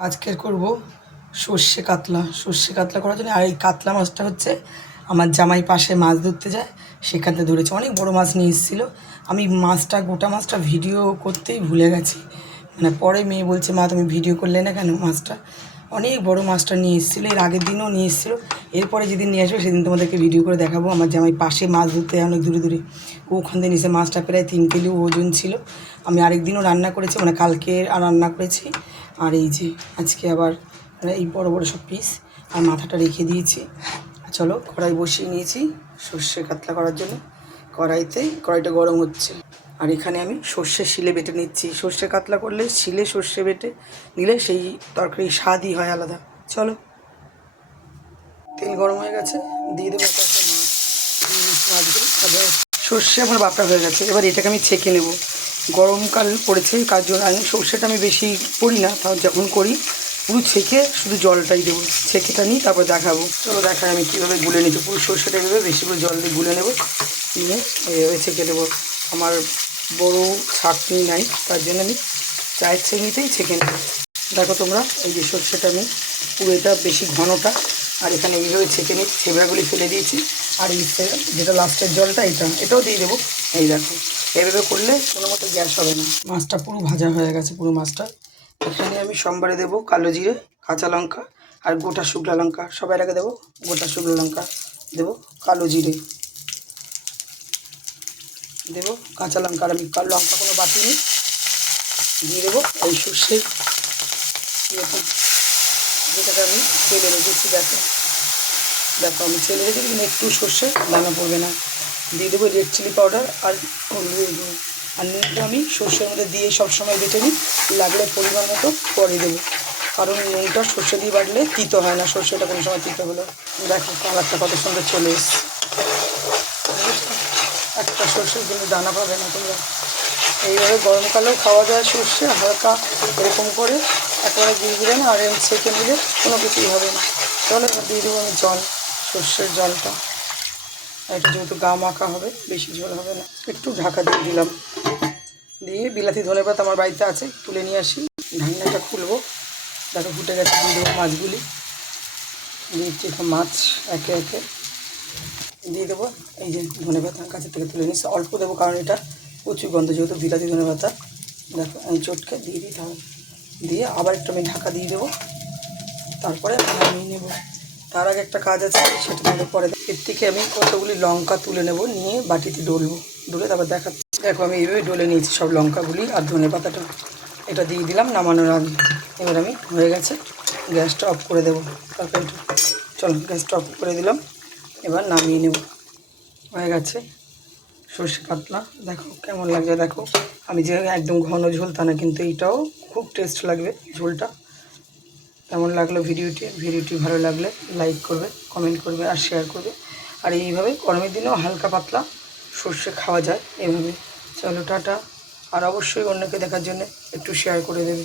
আজকের করব সর্ষে কাতলা। সর্ষে কাতলা করার জন্য, আর এই কাতলা মাছটা হচ্ছে আমার জামাই পাশে মাছ ধরতে যায়, সেখানে ধরেছে। অনেক বড় মাছ নিয়ে এসেছিলো। আমি মাছটা, গোটা মাছটা ভিডিও করতেই ভুলে গেছি। মানে পরে মেয়ে বলছে, মা তুমি ভিডিও করলে না কেন? মাছটা অনেক বড়, মাছটা নিয়ে এসেছিলো। এর আগের দিনও নিয়ে এসেছিলো। এরপরে যেদিন নিয়ে আসবে সেদিন তোমাদেরকে ভিডিও করে দেখাবো। আমার জামাই পাশে মাছ ধরতে যায় অনেক দূরে দূরে, ওখান থেকে নিচে মাছটা প্রায় 3 কিলো ওজন ছিল। আমি আরেকদিনও রান্না করেছি, মানে কালকে আর রান্না করেছি। আর এই যে আজকে আবার এই বড় বড় সব পিস, আর মাথাটা রেখে দিয়েছি। চলো, কড়াই বসিয়ে নিয়েছি সর্ষে কাতলা করার জন্য। কড়াইটা গরম হচ্ছে, আর এখানে আমি সর্ষে শিলে বেটে নিচ্ছি। সর্ষে কাতলা করলে শিলে সর্ষে বেটে নিলে সেই তরকারি স্বাদই হয় আলাদা। চলো, তেল গরম হয়ে গেছে, দিয়ে দেবো একটা একটা মাছ। মাছগুলো ভাজা সর্ষে আমার বাটা হয়ে গেছে। এবার এটাকে আমি ছেঁকে নেব। গরমকাল পড়েছে, কার জন্য আমি সর্ষেটা আমি বেশি করি না, তাও যখন করি পুরো ছেঁকে শুধু জলটাই দেবো। ছেঁকেটা নিই, তারপর দেখাবো। চলো দেখাই আমি কীভাবে গুলে নিচ্ছি। পুরো সর্ষেটা এভাবে বেশি করে জল দিয়ে গুলে নেবো, নিয়ে এইভাবে ছেঁকে দেবো। আমার বড় ছাঁকনি নাই, তার জন্য আমি চায়ের ছেঁকনিতেই ছেঁকে নেব। দেখো তোমরা, এই যে সর্ষেটা আমি পুরো এটা বেশি ঘনটা, আর এখানে এইভাবে ছেঁকে নিই, ছেবড়াগুলি ফেলে দিয়েছি। আর এই যেটা লাস্টের জলটা, এটাও দিয়ে দেবো। এই দেখো, এভাবে করলে কোনো মতো গ্যাস হবে না। মাছটা পুরো ভাজা হয়ে গেছে, পুরো মাছটা। এখানে আমি সোমবারে দেবো কালো জিরে, কাঁচা লঙ্কা আর গোটা শুকনো লঙ্কা। সবাই আগে দেবো গোটা শুকনো লঙ্কা, দেবো কালো জিরে, দেবো কাঁচা লঙ্কা। আর আমি লঙ্কা কোনো বাটি নেই, দিয়ে দেবো এই সর্ষে এরকম, যেটাকে আমি তেলে রেখেছি। দেখো দেখো আমি তেলে রেখেছি, কিন্তু একটু সর্ষে দানা পড়বে না। দিয়ে দেবো রেড চিলি পাউডার আর হলুদ। আর নুনটা আমি সর্ষের মধ্যে দিয়ে সবসময় বেটে নিই, লাগলে পরিমাণ মতো পরে দেবো। কারণ নুনটা সর্ষে দিয়ে বাটলে তিতো হয় না, সর্ষেটা কোনো সময় তিতো হলো। দেখো কালারটা কত সুন্দর চলে এসছে। একটা সর্ষের জন্য দানা পাবে না তোমরা। এইভাবে গরমকালেও খাওয়া যায় সর্ষে, হালকা এরকম করে একবারে দিয়ে দিলেন, আর এম ছেঁকে নিলে কোনো কিছুই হবে না। চলো এবার দিয়ে দেবো আমি জল, সর্ষের জলটা। এটা যেহেতু গা মাখা হবে, বেশি ঝোল হবে না। একটু ঢাকা দিয়ে দিলাম, দিয়ে বিলাতি ধনেপাতা আমার বাড়িতে আছে, তুলে নিয়ে আসি। ঢাকনাটা খুলবো। দেখো ফুটে গেছে, দিয়ে দেবো মাছগুলি। দিয়ে মাছ একে একে দিয়ে দেবো। এই যে ধনেপাতা কাছের থেকে তুলে নিচ্ছি, অল্প দেবো কারণ এটা প্রচুর গন্ধ, যেহেতু বিলাতি ধনেপাতা। দেখো আমি চটকে দিয়ে দিতে হবে, দিয়ে আবার একটু আমি ঢাকা দিয়ে দেবো। তারপরে নামিয়ে নেব। তার আগে একটা কাজ আছে, সেটা তোমাদের পরে। এর থেকে আমি কতগুলি লঙ্কা তুলে নেব, নিয়ে বাটিতে ডলবো, ডলে তারপর দেখাচ্ছি। দেখো আমি এইভাবে ডলে নিয়েছি সব লঙ্কাগুলি আর ধনেপাতাটা। এটা দিয়ে দিলাম নামানোর আগে। এবার আমি হয়ে গেছে, গ্যাসটা অফ করে দেবো তরকারিটা। চলো গ্যাসটা অফ করে দিলাম, এবার নামিয়ে নেব। হয়ে গেছে সর্ষে কাতলা। দেখো কেমন লাগছে। দেখো আমি যে একদম ঘন ঝোল তা না, কিন্তু এইটাও খুব টেস্ট লাগবে ঝোলটা। কেমন লাগলো ভিডিওটি ভালো লাগলে লাইক করবে, কমেন্ট করবে আর শেয়ার করবে। আর এইভাবে গরমের দিনেও হালকা পাতলা সর্ষে খাওয়া যায় এভাবে। চলো টাটা। আর অবশ্যই অন্যকে দেখার জন্য একটু শেয়ার করে দেবে।